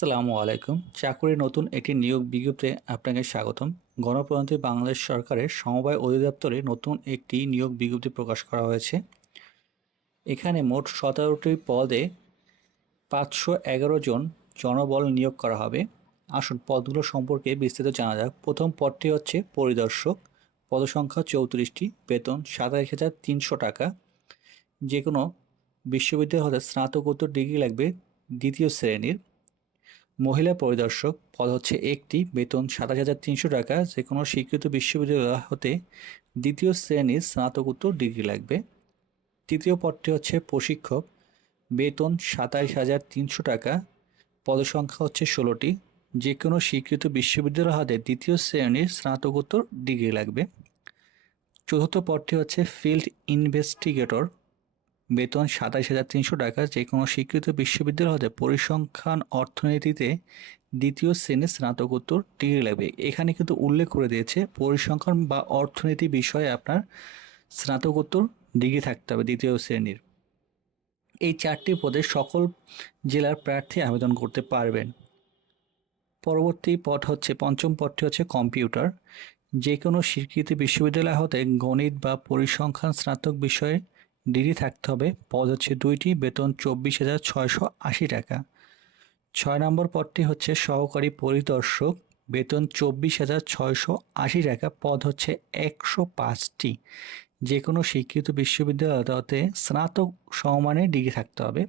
আসসালামু আলাইকুম। চাকুরির নতুন একটি নিয়োগ বিজ্ঞপ্তিতে আপনাকে স্বাগতম। গণপ্রজাতন্ত্রী বাংলাদেশ সরকারের সমবায় অধিদপ্তরে নতুন একটি নিয়োগ বিজ্ঞপ্তি প্রকাশ করা হয়েছে। এখানে মোট সতেরোটি পদে পাঁচশো এগারো জন জনবল নিয়োগ করা হবে। আসুন, পদগুলো সম্পর্কে বিস্তারিত জানা যাক। প্রথম পদটি হচ্ছে পরিদর্শক। পদসংখ্যা চৌত্রিশটি, বেতন সাতাশ হাজার তিনশো টাকা। যে কোনো বিশ্ববিদ্যালয় হতে স্নাতকোত্তর ডিগ্রি লাগবে দ্বিতীয় শ্রেণির। মহিলা পরিদর্শক পদ হচ্ছে একটি, বেতন সাতাশ হাজার তিনশো টাকা যে কোনো স্বীকৃত বিশ্ববিদ্যালয় হতে দ্বিতীয় শ্রেণির স্নাতকোত্তর ডিগ্রি লাগবে। তৃতীয় পদটি হচ্ছে প্রশিক্ষক, বেতন সাতাশ হাজার তিনশো টাকা পদসংখ্যা হচ্ছে ষোলোটি যে কোনো স্বীকৃত বিশ্ববিদ্যালয় হতে দ্বিতীয় শ্রেণির স্নাতকোত্তর ডিগ্রি লাগবে। চতুর্থ পদটি হচ্ছে ফিল্ড ইনভেস্টিগেটর বেতন সাতাশ হাজার তিনশো টাকা যে কোনো স্বীকৃত বিশ্ববিদ্যালয় হতে পরিসংখ্যান অর্থনীতিতে দ্বিতীয় শ্রেণির স্নাতকোত্তর ডিগ্রি লাগবে। এখানে কিন্তু উল্লেখ করে দিয়েছে পরিসংখ্যান বা অর্থনীতি বিষয়ে আপনার স্নাতকোত্তর ডিগ্রি থাকতে হবে দ্বিতীয় শ্রেণির। এই চারটি পদে সকল জেলার প্রার্থী আবেদন করতে পারবেন। পরবর্তী পদ হচ্ছে, পঞ্চম পদটি হচ্ছে কম্পিউটার। যে কোনো স্বীকৃতি বিশ্ববিদ্যালয় হতে গণিত বা পরিসংখ্যান স্নাতক বিষয়ে ডিগ্রি থাকতে হবে। পদ হচ্ছে দুইটি, বেতন চব্বিশ হাজার ছয়শো আশি টাকা। ছয় নম্বর পদটি হচ্ছে সহকারী পরিদর্শক। বেতন চব্বিশ হাজার ছয়শো আশি টাকা, পদ হচ্ছে একশো পাঁচটি। যে কোনো স্বীকৃত বিশ্ববিদ্যালয়তে স্নাতক সমমানের ডিগ্রি থাকতে হবে।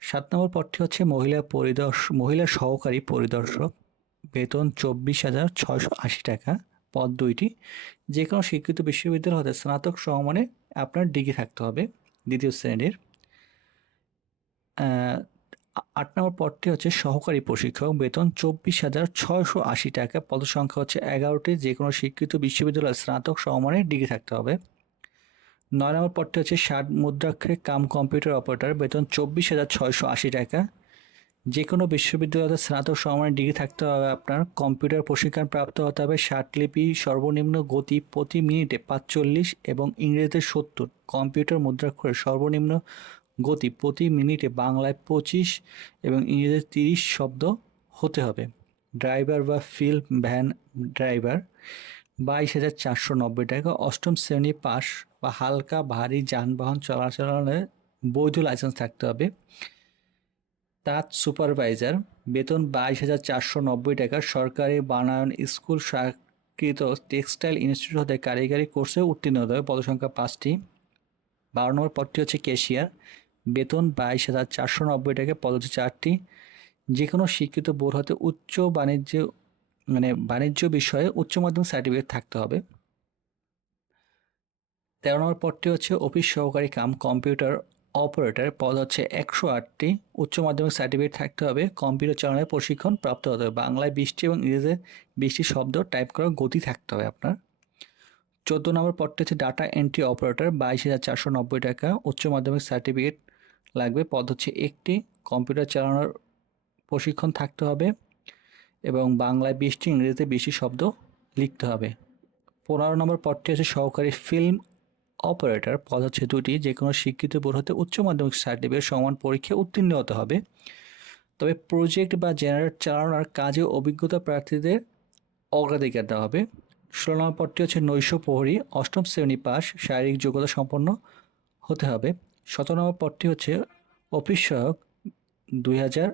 সাত নম্বর পদটি হচ্ছে মহিলা পরিদর্শ, মহিলা সহকারী পরিদর্শক। বেতন চব্বিশ হাজার ছয়শো আশি টাকা, পদ দুইটি। যে কোনো শিক্ষিত বিশ্ববিদ্যালয় হতে স্নাতক সমমানে আপনার ডিগ্রি থাকতে হবে দ্বিতীয় শ্রেণির। আট নম্বর পদটি হচ্ছে সহকারী প্রশিক্ষক। বেতন চব্বিশ হাজার ছয়শো আশি টাকা। পদসংখ্যা হচ্ছে এগারোটি। যে কোনো স্বীকৃত বিশ্ববিদ্যালয়ের স্নাতক সমমানের ডিগ্রি থাকতে হবে। নয় নম্বর পদটি হচ্ছে ষাট মুদ্রাক্ষরে কাম কম্পিউটার অপারেটর। বেতন চব্বিশ হাজার ছয়শো আশি টাকা। যে কোনো বিশ্ববিদ্যালয়তে স্নাতক সমমানের ডিগ্রি থাকতে হবে আপনার। কম্পিউটার প্রশিক্ষণ প্রাপ্ত হতে হবে ষাটলিপি সর্বনিম্ন গতি প্রতি মিনিটে পাঁচচল্লিশ এবং ইংরেজিতে সত্তর। কম্পিউটার মুদ্রাক্ষরের সর্বনিম্ন গতি প্রতি মিনিটে বাংলায় পঁচিশ এবং ইংরেজিতে তিরিশ শব্দ হতে হবে। ড্রাইভার বা ফিল্ড ভ্যান ড্রাইভার বাইশ হাজার চারশো নব্বই টাকা। অষ্টম শ্রেণি পাস বা হালকা ভারী যানবাহন চলাচলের বৈধ লাইসেন্স থাকতে হবে। তাঁত সুপারভাইজার, বেতন বাইশ হাজার চারশো নব্বই টাকা, সরকারি বানায়ন স্কুল স্বীকৃত টেক্সটাইল ইনস্টিটিউট হতে কারিগরি কোর্সে উত্তীর্ণ হতে হবে। পদসংখ্যা পাঁচটি। বারো নম্বর পদটি হচ্ছে ক্যাশিয়ার। বেতন বাইশ হাজার চারশো নব্বই টাকা, পদ হচ্ছে চারটি। যে কোনো শিক্ষিত বোর্ড হতে উচ্চ বাণিজ্য মানে বাণিজ্য বিষয়ে উচ্চ মাধ্যমিক সার্টিফিকেট থাকতে হবে। তেরো নম্বর পদটি হচ্ছে অফিস সহকারী কাম, কম্পিউটার অপারেটর পদ হচ্ছে একশো আটটি। উচ্চ মাধ্যমিক সার্টিফিকেট থাকতে হবে। কম্পিউটার চালানোর প্রশিক্ষণ প্রাপ্ত হতে হবে। বাংলায় বৃষ্টি এবং ইংরেজিতে বিশটি শব্দ টাইপ করার গতি থাকতে হবে আপনার। চোদ্দ নম্বর পদটি হচ্ছে ডাটা এন্ট্রি অপারেটর, বাইশ হাজার চারশো নব্বই টাকা। উচ্চ মাধ্যমিক সার্টিফিকেট লাগবে। পদ হচ্ছে একটি। কম্পিউটার চালানোর প্রশিক্ষণ থাকতে হবে এবং বাংলায় বৃষ্টি, ইংরেজিতে বেশি শব্দ লিখতে হবে। পনেরো নম্বর পদটি হচ্ছে সহকারী ফিল্ম অপারেটর পদ হচ্ছে দুটি যে কোনো শিক্ষিত বোর্ড হতে উচ্চ মাধ্যমিক সার্টিফিকেট সমান পরীক্ষায় উত্তীর্ণ হতে হবে। তবে প্রজেক্ট বা জেনারেট চালানোর কাজে অভিজ্ঞতা প্রার্থীদের অগ্রাধিকার দেওয়া হবে। ষোলো নম্বর পদটি হচ্ছে নৈশ প্রহরী, অষ্টম শ্রেণি পাস, শারীরিক যোগ্যতা সম্পন্ন হতে হবে। সতেরো নম্বর পদটি হচ্ছে অফিস সহায়ক, দুই হাজার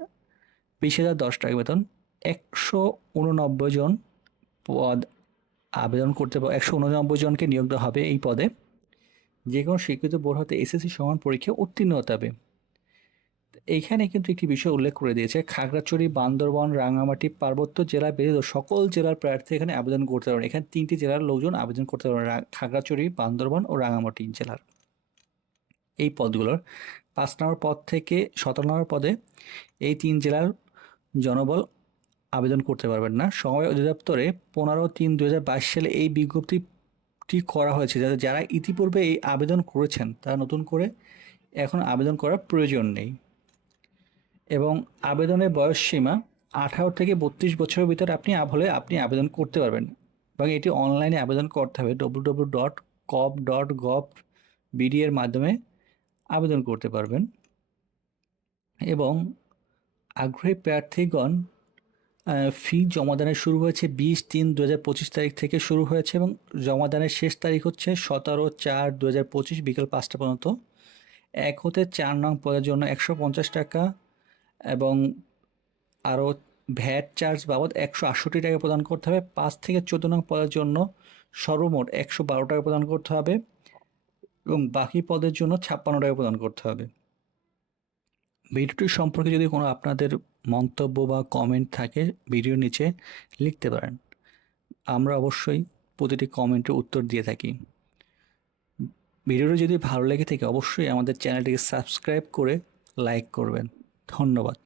বিশ হাজার দশ টাকা বেতন, একশো উননব্বই জন পদ আবেদন করতে একশো উননব্বই জনকে নিয়োগ দেওয়া হবে এই পদে। যে কোনো স্বীকৃত বোর্ড হতে এসএসসি সমান পরীক্ষা উত্তীর্ণ হতে হবে। এইখানে কিন্তু একটি বিষয় উল্লেখ করে দিয়েছে, খাগড়াছড়ি, বান্দরবন রাঙামাটি পার্বত্য জেলা ব্যতীত সকল জেলার প্রার্থী এখানে আবেদন করতে পারবেন এখানে তিনটি জেলার লোকজন আবেদন করতে পারবেন খাগড়াছড়ি, বান্দরবন ও রাঙামাটি জেলার। এই পদগুলোর পাঁচ নম্বর পদ থেকে সতেরো নম্বর পদে এই তিন জেলার জনবল আবেদন করতে পারবেন না। সময় অধিদপ্তরে পনেরো তিন দু সালে এই বিজ্ঞপ্তিটি করা হয়েছে, যাতে যারা ইতিপূর্বে এই আবেদন করেছেন, তারা নতুন করে এখন আবেদন করার প্রয়োজন নেই। এবং আবেদনের বয়স সীমা আঠারো থেকে বত্রিশ বছরের ভিতরে আপনি হলে আপনি আবেদন করতে পারবেন। এবং এটি অনলাইনে আবেদন করতে হবে ডব্লু ডব্লু ডট কপ ডট গভ বিডি এর মাধ্যমে আবেদন করতে পারবেন। এবং আগ্রহী প্রার্থীগণ ফি জমাদানের শুরু হয়েছে বিশ তিন দু হাজার পঁচিশ তারিখ থেকে শুরু হয়েছে এবং জমাদানের শেষ তারিখ হচ্ছে সতেরো চার দু হাজার পঁচিশ বিকেল পাঁচটা পর্যন্ত। এক হতে চার নং পদের জন্য একশো পঞ্চাশ টাকা এবং আরও ভ্যাট চার্জ বাবদ একশো আটষট্টি টাকা প্রদান করতে হবে। পাঁচ থেকে চোদ্দ নং পদের জন্য সর্বমোট একশো বারো টাকা প্রদান করতে হবে এবং বাকি পদের জন্য ছাপ্পান্ন টাকা প্রদান করতে হবে। ভিডিওটি সম্পর্কে যদি কোনো আপনাদের মন্তব্য বা কমেন্ট থাকে ভিডিওর নিচে লিখতে পারেন। আমরা অবশ্যই প্রতিটি কমেন্টের উত্তর দিয়ে থাকি। ভিডিওটি যদি ভালো লেগে থাকে, অবশ্যই আমাদের চ্যানেলটিকে সাবস্ক্রাইব করে লাইক করবেন। ধন্যবাদ।